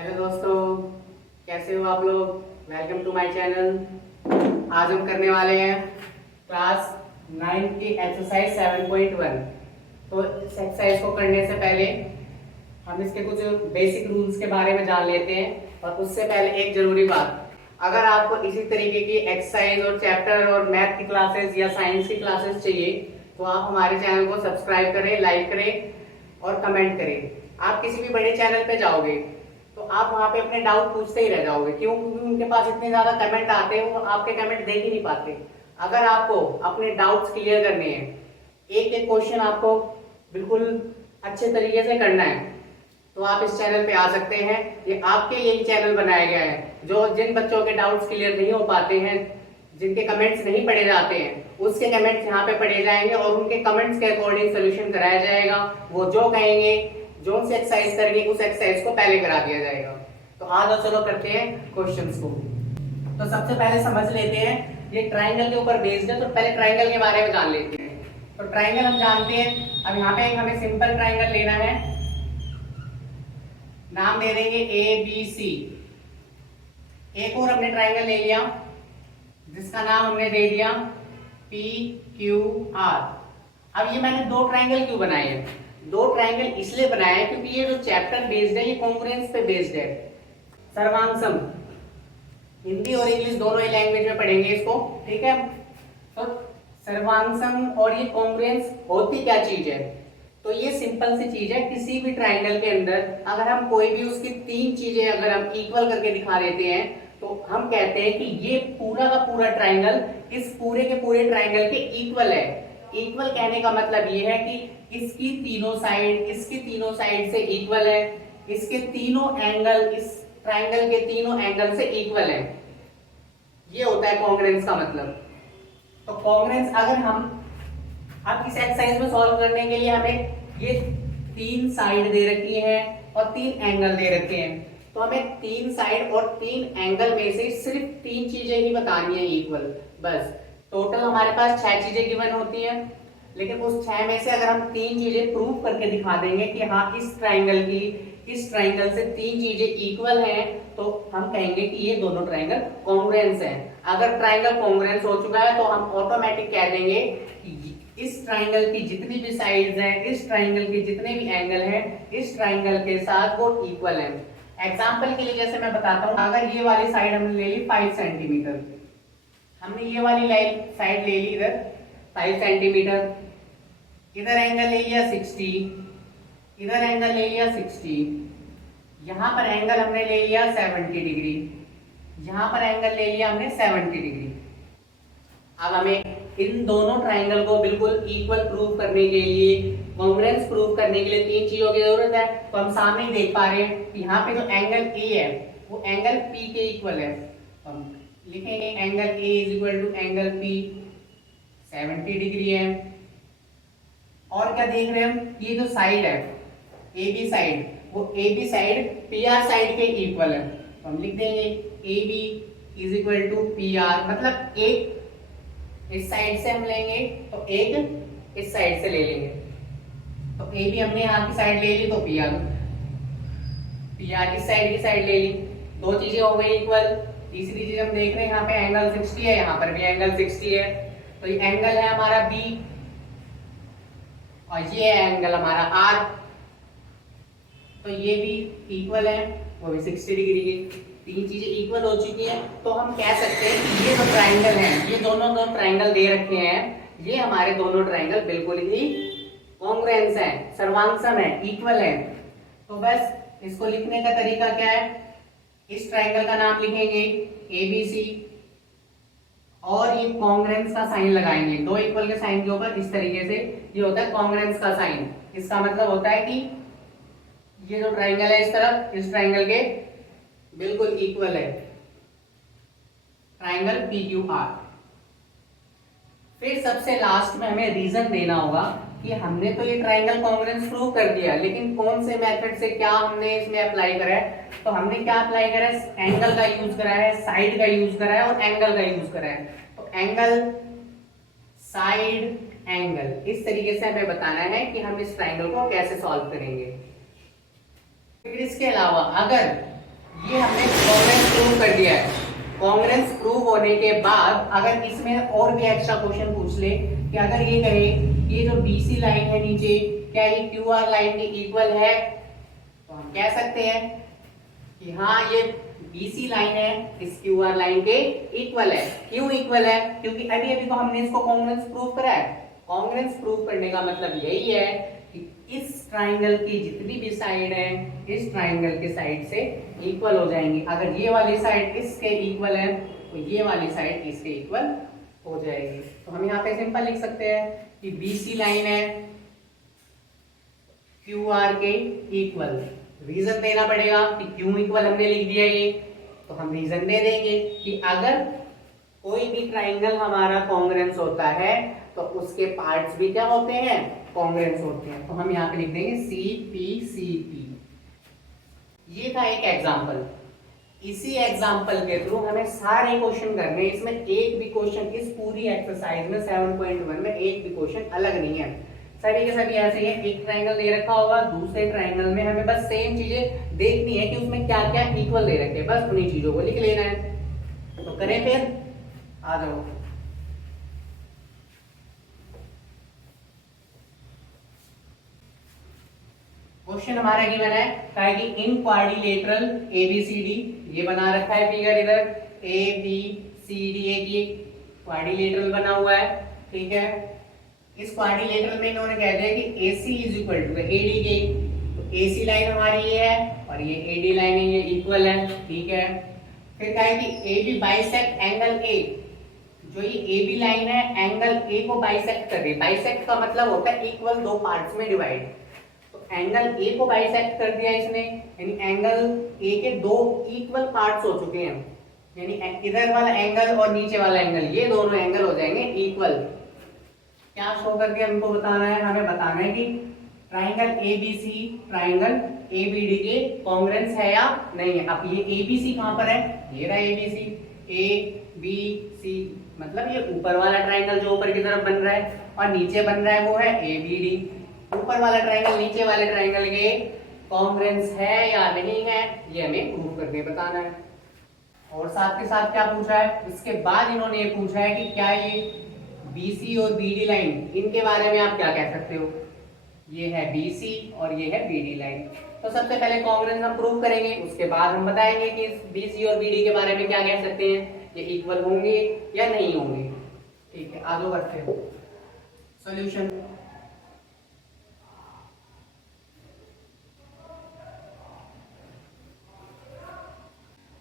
Hello दोस्तों, कैसे हो आप लोग। Welcome to my channel. आज हम करने वाले हैं क्लास 9 की एक्सरसाइज 7.1। तो इस एक्सरसाइज को करने से पहले हम इसके कुछ बेसिक रूल्स के बारे में जान लेते हैं। और उससे पहले एक जरूरी बात, अगर आपको इसी तरीके की एक्सरसाइज और चैप्टर और मैथ की क्लासेस या साइंस की क्लासेस चाहिए तो आप हमारे चैनल को सब्सक्राइब करें, लाइक करें और कमेंट करें। आप किसी भी बड़े चैनल पे जाओगे तो आप वहां पे अपने डाउट पूछते ही रह जाओगे, क्यों? क्योंकि उनके पास इतने ज्यादा कमेंट आते हैं, वो आपके कमेंट देख ही नहीं पाते। अगर आपको अपने डाउट्स क्लियर करने हैं, एक एक क्वेश्चन आपको बिल्कुल अच्छे तरीके से करना है, तो आप इस चैनल पे आ सकते हैं। ये आपके लिए ही चैनल बनाया गया है। जो जिन बच्चों के डाउट्स क्लियर नहीं हो पाते हैं, जिनके कमेंट्स नहीं पढ़े जाते हैं, उसके कमेंट्स यहाँ पे पढ़े जाएंगे और उनके कमेंट्स के अकॉर्डिंग सोल्यूशन कराया जाएगा। वो जो कहेंगे, जो से एक्सरसाइज करेंगे, उस एक्सरसाइज को पहले करा दिया जाएगा। तो आज चलो करते हैं क्वेश्चंस को। तो सबसे पहले समझ लेते हैं, ये ट्राइंगल के ऊपर बेस्ड है, तो पहले ट्राइंगल के बारे में जान लेते हैं। तो ट्राइंगल हम जानते हैं। अब यहाँ पे एक हमें सिंपल ट्राइंगल लेना है, नाम दे देंगे ए बी सी। एक और हमने ट्राइंगल ले लिया जिसका नाम हमने दे दिया पी क्यू आर। अब ये मैंने दो ट्राइंगल क्यों बनाए हैं? दो ट्राइंगल इसलिए बनाया है क्योंकि ये जो चैप्टर बेस्ड है ये कॉन्ग्रुएंस पे बेस्ड है। सर्वांगसम, हिंदी और इंग्लिश दोनों ही लैंग्वेज में पढ़ेंगे इसको, ठीक है। तो सर्वांगसम और ये कॉन्ग्रुएंस होती क्या चीज है? तो ये सिंपल सी चीज है, किसी भी ट्राइंगल के अंदर अगर हम कोई भी उसकी तीन चीजें अगर हम इक्वल करके दिखा देते हैं तो हम कहते हैं कि ये पूरा का पूरा ट्राइंगल इस पूरे के पूरे ट्राइंगल के इक्वल है। इक्वल कहने का मतलब ये है कि इसकी तीनों साइड इसकी तीनों साइड से इक्वल है, इसके तीनों एंगल इस ट्राइंगल के तीनों एंगल से इक्वल है। ये होता है कॉन्ग्रुएंस का मतलब। तो कॉन्ग्रुएंस अगर हम अब इस एक्सरसाइज में सॉल्व करने के लिए हमें ये तीन साइड दे रखी है और तीन एंगल दे रखे हैं, तो हमें तीन साइड और तीन एंगल में से सिर्फ तीन चीजें ही बतानी है इक्वल, बस। टोटल हमारे पास 6 चीजें गिवन होती हैं, लेकिन उस 6 में से अगर हम तीन चीजें प्रूव करके दिखा देंगे कि हाँ इस ट्राइंगल से तीन चीजें इक्वल हैं, तो हम कहेंगे कि ये दोनों ट्राइंगल कॉन्ग्रुएंस हैं। अगर ट्राइंगल कॉन्ग्रुएंस हो चुका है तो हम ऑटोमेटिक कह देंगे कि इस ट्राइंगल की जितनी भी साइड्स हैं, इस ट्राइंगल के जितने भी एंगल हैं, इस ट्राइंगल के साथ वो इक्वल हैं। एग्जांपल के लिए जैसे मैं बताता हूं, अगर ये वाली साइड हमने ले ली 5 सेंटीमीटर, हमने ये वाली लाइन साइड ले ली इधर 5 सेंटीमीटर, इधर एंगल ले लिया 60, इधर एंगल ले लिया 60, यहां पर एंगल हमने ले लिया 70 डिग्री, यहां पर एंगल ले लिया हमने 70 डिग्री। अब हमें इन दोनों ट्राइंगल को बिल्कुल इक्वल प्रूव करने के लिए, कॉन्ग्रुएंस प्रूव करने के लिए तीन चीजों की जरूरत है। तो हम सामने ही देख पा रहे हैं कि यहाँ पे जो एंगल ए है वो एंगल पी के इक्वल है। हम लिखेंगे angle A is equal to angle P 70 degree है। और क्या देख रहे हैं हम, ये जो साइड है ए बी साइड, वो A B side P R side के इक्वल है। तो हम लिख देंगे A B is equal to P R, मतलब एक इस साइड से हम लेंगे तो एक इस साइड से ले लेंगे। तो ए भी हमने यहाँ की साइड ले ली तो पी आर इस साइड की साइड ले ली, दो चीजें हो गई इक्वल। तीसरी चीज हम देख रहे हैं यहाँ पे एंगल 60 है, यहाँ पर भी एंगल 60 है, तो ये एंगल है हमारा बी और ये एंगल हमारा आर, तो ये भी इक्वल है, वो भी 60 डिग्री की। तीन चीजें इक्वल हो चुकी हैं, तो हम कह सकते हैं कि ये जो ट्राइंगल है, ये दोनों दो ट्राइंगल दे रखे हैं, ये हमारे दोनों ट्राइंगल बिल्कुल ही कॉन्ग्रुएंस है, सर्वांगसम है, इक्वल है। तो बस इसको लिखने का तरीका क्या है, इस ट्राइंगल का नाम लिखेंगे ABC और ये कॉन्ग्रुएंस का साइन लगाएंगे, दो इक्वल के साइन के ऊपर इस तरीके से, ये होता है कॉन्ग्रुएंस का साइन। इसका मतलब होता है कि ये जो ट्राइंगल है इस तरफ, इस ट्राइंगल के बिल्कुल इक्वल है, ट्राइंगल PQR। फिर सबसे लास्ट में हमें रीजन देना होगा कि हमने तो ये ट्राइंगल कॉन्ग्रुएंस प्रूव कर दिया, लेकिन कौन से मेथड से क्या हमने इसमें अप्लाई करा है। तो हमने क्या अप्लाई करा है, एंगल का यूज करा है, साइड का यूज करा है और एंगल का यूज करा है। तो एंगल, साइड, एंगल, इस तरीके से हमें बताना है कि हम इस ट्राइंगल को कैसे सॉल्व करेंगे। फिर इसके अलावा अगर ये हमने कॉन्ग्रेंस प्रूव कर दिया है। कॉन्ग्रेंस प्रूव होने के बाद अगर इसमें और भी एक्स्ट्रा क्वेश्चन पूछ ले कि अगर ये कहे ये जो बीसी लाइन है नीचे, क्या ये क्यूआर लाइन के इक्वल है, तो हम कह सकते हैं कि हाँ ये बीसी लाइन है इस क्यूआर लाइन के इक्वल है। क्यों इक्वल है? क्योंकि अभी अभी तो हमने इसको कॉन्ग्रेंस प्रूव करा है। कॉन्ग्रेंस प्रूव करने का मतलब यही है कि इस ट्राइंगल की जितनी भी साइड है इस ट्राइंगल के साइड से इक्वल हो जाएंगी। अगर ये वाली साइड इसके इक्वल है तो ये वाली साइड इसके इक्वल हो जाएगी। तो हम यहाँ पे सिंपल लिख सकते हैं कि बीसी लाइन है क्यूआर के इक्वल। रीजन देना पड़ेगा कि क्यों इक्वल हमने लिख दिया ये, तो हम रीजन दे देंगे कि अगर कोई भी ट्राइंगल हमारा कॉन्ग्रेंस होता है तो उसके पार्ट्स भी क्या होते हैं? कॉन्ग्रेंस होते हैं। तो हम यहाँ पे लिख देंगे सी पी सी पी। ये था एक एग्जांपल। इसी एग्जांपल के थ्रू हमें सारे क्वेश्चन करने, इसमें एक भी क्वेश्चन इस पूरी एक्सरसाइज में 7.1 में एक भी क्वेश्चन अलग नहीं है, सभी के सभी ऐसे ही है। एक ट्राइंगल दे रखा होगा, दूसरे ट्राइंगल में हमें बस सेम चीजें देखनी है कि उसमें क्या क्या इक्वल दे रखे हैं, बस उन्हीं चीजों को लिख लेना है। तो करें फिर, आ जाओ। क्वेश्चन हमारा गिवन है कि इन क्वाड्रिलेटरल एबीसीडी, ये बना रखा है फिगर इधर एबीसीडी, एक क्वाड्रिलेटरल बना हुआ है, ठीक है। इस क्वाड्रिलेटरल में इन्होंने कह दिया कि AC is equal to AD के, तो AC लाइन हमारी ये है और ये AD लाइन है, ये इक्वल है, ठीक है। फिर कहा है कि AB बाइसेक्ट एंगल A, जो ये AB लाइन है एंगल A को बाइसेक्ट कर रही है। बाइसेक्ट का मतलब होता है इक्वल दो पार्ट्स में डिवाइड। तो एंगल A को बाइसेक्ट कर दिया इसने, यानी एंगल A के दो इक्वल पार्ट्स हो चुके हैं, यानी इधर वाला एंगल और नीचे वाला एंगल, ये दोनों एंगल हो जाएंगे इक्वल। क्या शो करके हमको बताना है? हमें बताना है कि ट्राइंगल ABC ट्राइंगल ABD के कॉन्ग्रेंस है या नहीं है। अब ये ABC कहां पर है? ये रहा ABC, ABC मतलब ये ऊपर वाला ट्राइंगल जो ऊपर की तरफ बन रहा है, और नीचे बन रहा है वो है ABD। ऊपर वाला ट्राइंगल नीचे वाले ट्राइंगल के कॉन्ग्रेंस है या नहीं है, ये हमें प्रूव करके बताना है। और साथ के साथ क्या पूछा है? इसके बाद इन्होंने ये पूछा है कि क्या ये BC और BD लाइन, इनके बारे में आप क्या कह सकते हो? ये है BC और ये है BD लाइन। तो सबसे पहले कॉन्ग्रेंस हम प्रूव करेंगे, उसके बाद हम बताएंगे कि इस BC और BD के बारे में क्या कह सकते हैं, ये इक्वल होंगे या नहीं होंगे, ठीक है। आगे बढ़ते हैं सॉल्यूशन।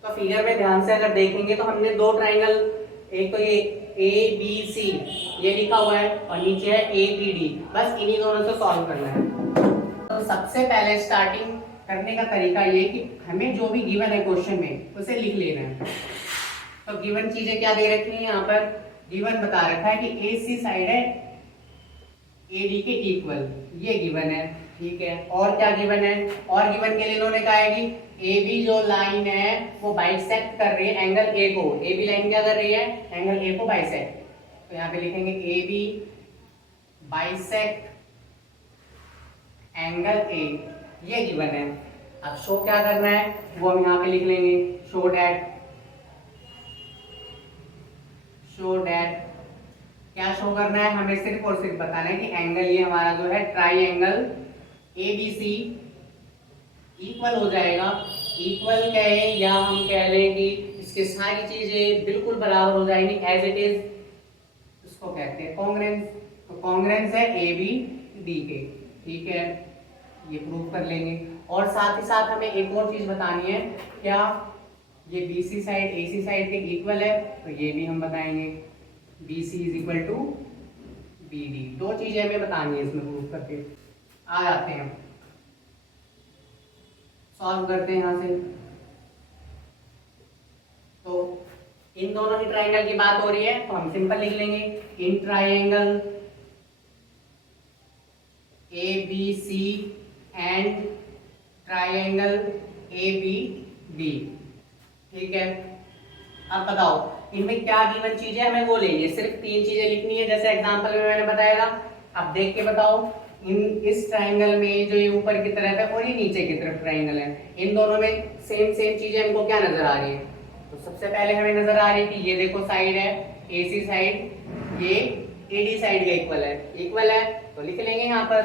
तो फिगर में ध्यान से अगर देखेंगे तो हमने दो ट्राइंगल, एक तो ये ABC ये लिखा हुआ है और नीचे है ABD, बस इन्हीं दोनों से सॉल्व करना है। तो सबसे पहले स्टार्टिंग करने का तरीका ये कि हमें जो भी गिवन है क्वेश्चन में उसे लिख लेना है। तो गिवन चीजें क्या दे रखी है? यहाँ पर गिवन बता रखा है कि AC साइड है AD के इक्वल, ये गिवन है, ठीक है। और क्या गिवन है? और गिवन के लिए इन्होंने कहा है कि AB जो लाइन है वो बाइसेक्ट कर रही है एंगल A को। AB लाइन क्या कर रही है? एंगल A को बाइसेक्ट। तो यहाँ पे लिखेंगे AB बाइसेक्ट एंगल A, ये गिवन है। अब शो क्या करना है वो हम यहाँ पे लिख लेंगे, शो डैट क्या शो करना है? हमें सिर्फ और सिर्फ बताना है कि एंगल ये हमारा जो है ट्राइंगल ABC इक्वल हो जाएगा। इक्वल कहें या हम कह लें कि इसके सारी चीजें बिल्कुल बराबर हो जाएंगी एज इट इज, इसको कहते हैं कॉन्ग्रेंस। तो कॉन्ग्रेंस है ABD के, ठीक है, ये प्रूव कर लेंगे। और साथ ही साथ हमें एक और चीज बतानी है, क्या ये BC साइड AC साइड के इक्वल है? तो ये भी हम बताएंगे BC is equal to BD। दो चीजें हमें बतानी है इसमें प्रूव करके। आ जाते हैं, सॉल्व करते हैं यहां से। तो इन दोनों ही ट्राइंगल की बात हो रही है तो हम सिंपल लिख लेंगे in triangle ABC and triangle ABD, ठीक है। अब बताओ इनमें क्या गिवन चीजें हमें वो लेंगे, सिर्फ तीन चीजें लिखनी है जैसे एग्जांपल में मैंने बताया अब देख के बताओ, इस ट्राइंगल में जो ये ऊपर की तरफ है और ये नीचे की तरफ ट्राइंगल है, इन दोनों में सेम सेम चीजें हमको क्या नजर आ रही है? तो सबसे पहले हमें नजर आ रही है कि ये देखो साइड है AC साइड, ये AD साइड के इक्वल है, तो लिख लेंगे यहाँ पर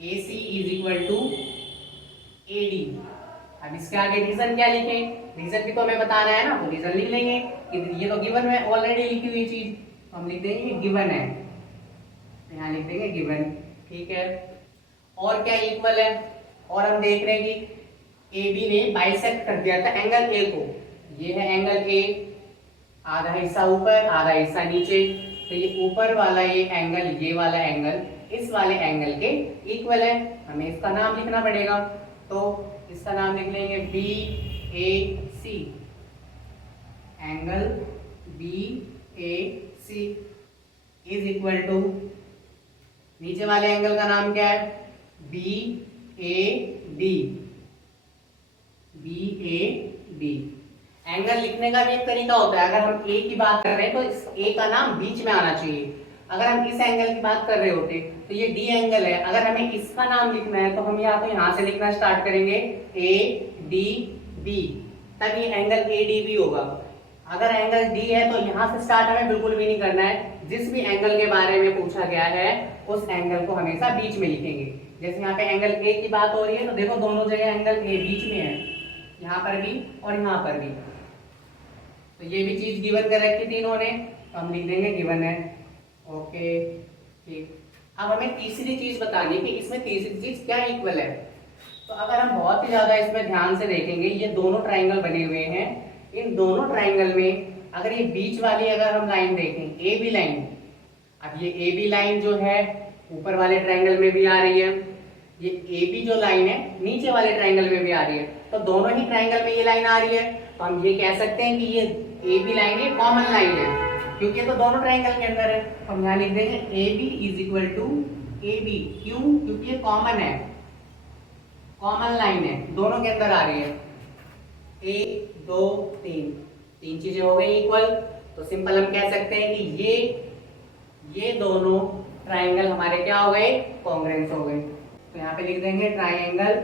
AC is equal to AD। अब इसके आगे रीजन क्या लिखें? रीजन भी तो हमें बताना है ना, तो रीजन लिख लेंगे कि ये तो गिवन है, ऑलरेडी लिखी हुई चीज, तो हम लिख देंगे गिवन है, यहाँ लिख देंगे गिवन, ठीक है। और क्या इक्वल है? और हम देख रहे हैं कि AB ने बाइसेक्ट कर दिया था एंगल A को, ये है एंगल A, आधा हिस्सा ऊपर आधा हिस्सा नीचे, तो ये ऊपर वाला ये एंगल, ये वाला एंगल इस वाले एंगल के इक्वल है। हमें इसका नाम लिखना पड़ेगा, तो इसका नाम लिख लेंगे BAC, angle BAC is equal to, नीचे वाले एंगल का नाम क्या है? BAD। एंगल लिखने का भी एक तरीका होता है, अगर हम A की बात कर रहे हैं तो इस A का नाम बीच में आना चाहिए। अगर हम इस एंगल की बात कर रहे होते तो ये D एंगल है, अगर हमें इसका नाम लिखना है तो हम या तो यहाँ से लिखना स्टार्ट करेंगे ADB, तब ये एंगल ADB होगा। अगर एंगल D है तो यहाँ से स्टार्ट हमें बिल्कुल भी नहीं करना है, जिस भी एंगल के बारे में पूछा गया है उस एंगल को हमेशा बीच में लिखेंगे। जैसे यहाँ पे एंगल A की बात हो रही है तो देखो दोनों जगह एंगल A बीच में है, यहाँ पर भी और यहाँ पर भी, तो ये भी चीज गिवन कर रखी थी इन्होंने, तो हम लिख देंगे गिवन है, ओके ठीक। अब हमें तीसरी चीज बतानी है कि इसमें तीसरी चीज क्या इक्वल है। तो अगर हम बहुत ही ज्यादा इसमें ध्यान से देखेंगे, ये दोनों ट्राइंगल बने हुए हैं, इन दोनों ट्राइंगल में अगर ये बीच वाली अगर हम लाइन देखें AB लाइन, अब ये AB लाइन जो है ऊपर वाले ट्राइंगल में भी आ रही है, ये AB जो लाइन है नीचे वाले ट्राइंगल में भी आ रही है, तो दोनों ही ट्राइंगल में ये लाइन आ रही है, तो हम ये कह सकते हैं कि ये AB लाइन है कॉमन लाइन है, क्योंकि ये तो दोनों ट्राइंगल के अंदर है। तो हम यहाँ लिख देंगे AB is equal to AB, क्यों? क्योंकि ये कॉमन है, कॉमन लाइन है, दोनों के अंदर आ रही है। 1 2 3, तीन चीजें हो गई इक्वल, तो सिंपल हम कह सकते हैं कि ये दोनों ट्राइंगल हमारे क्या हो गए? कॉन्ग्रुएंस हो गए। तो यहाँ पे लिख देंगे ट्राइंगल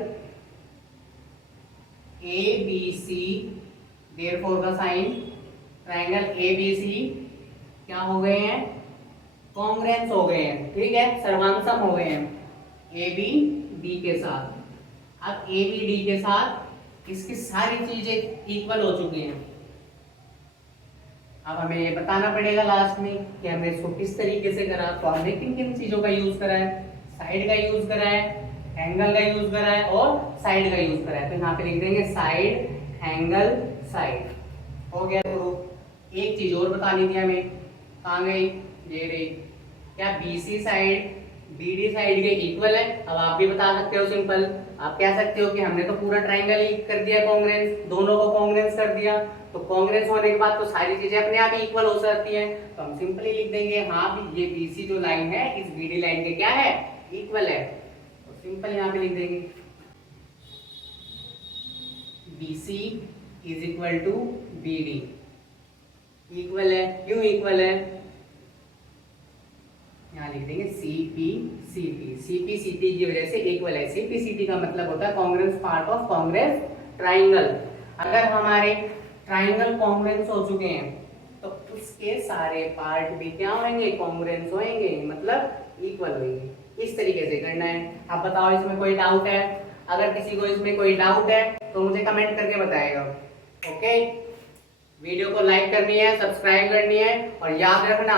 ABC, देयरफॉर का साइन ट्राइंगल ABC क्या हो गए हैं? कॉन्ग्रुएंस हो गए हैं, ठीक है, सर्वांगसम हो गए हैं AB D के साथ। अब AB D के साथ इसकी सारी चीजें इक्वल हो चुकी हैं। अब हमें ये बताना पड़ेगा लास्ट में कि हमने इसको किस तरीके से करा। तो हमने किन किन चीजों का यूज करा है? साइड का यूज करा है, एंगल का यूज करा है और साइड का यूज करा है। तो यहाँ पे लिख देंगे साइड, एंगल, साइड, हो गया। तो एक चीज और बतानी थी हमें, कहाँ गई? ये रही, क्या BC साइड BD साइड के इक्वल है? अब आप भी बता सकते हो, सिंपल आप कह सकते हो कि हमने तो पूरा ट्राइंगल ही कर दिया कॉन्ग्रुएंस, दोनों को कॉन्ग्रुएंस कर दिया, तो कॉन्ग्रुएंस होने के बाद तो सारी चीजें अपने आप ही इक्वल हो सकती हैं। तो हम सिंपली लिख देंगे हाँ भी ये BC जो लाइन है इस BD लाइन के क्या है? इक्वल है। तो सिंपल यहाँ पे लिख देंगे BC is equal to BD, equal है। क्यों इक्वल है? यहाँ लिख देंगे CP CP की वजह से इक्वल है। CP का मतलब होता है congruence part of congruence triangle. अगर हमारे ट्राइंगल कॉन्ग्रुएंस हो चुके हैं तो उसके सारे पार्ट भी क्या होंगे? कॉन्ग्रुएंस होंगे, मतलब इक्वल होंगे। इस तरीके से करना है। अब बताओ इसमें कोई डाउट है? अगर किसी को इसमें कोई डाउट है तो मुझे कमेंट करके बताएगा। ओके, वीडियो को लाइक करनी है, सब्सक्राइब करनी है, और याद रखना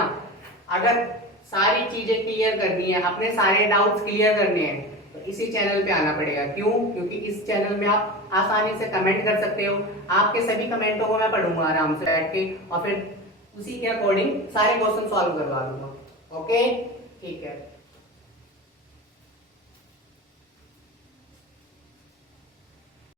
अगर सारी चीजें क्लियर करनी है, अपने सारे डाउट्स क्लियर करने हैं तो इसी चैनल पे आना पड़ेगा। क्यों? क्योंकि इस चैनल में आप आसानी से कमेंट कर सकते हो। आपके सभी कमेंटों को मैं पढ़ूंगा आराम से बैठ के, और फिर उसी के अकॉर्डिंग सारे क्वेश्चन सॉल्व करवा दूंगा। ओके, ठीक है।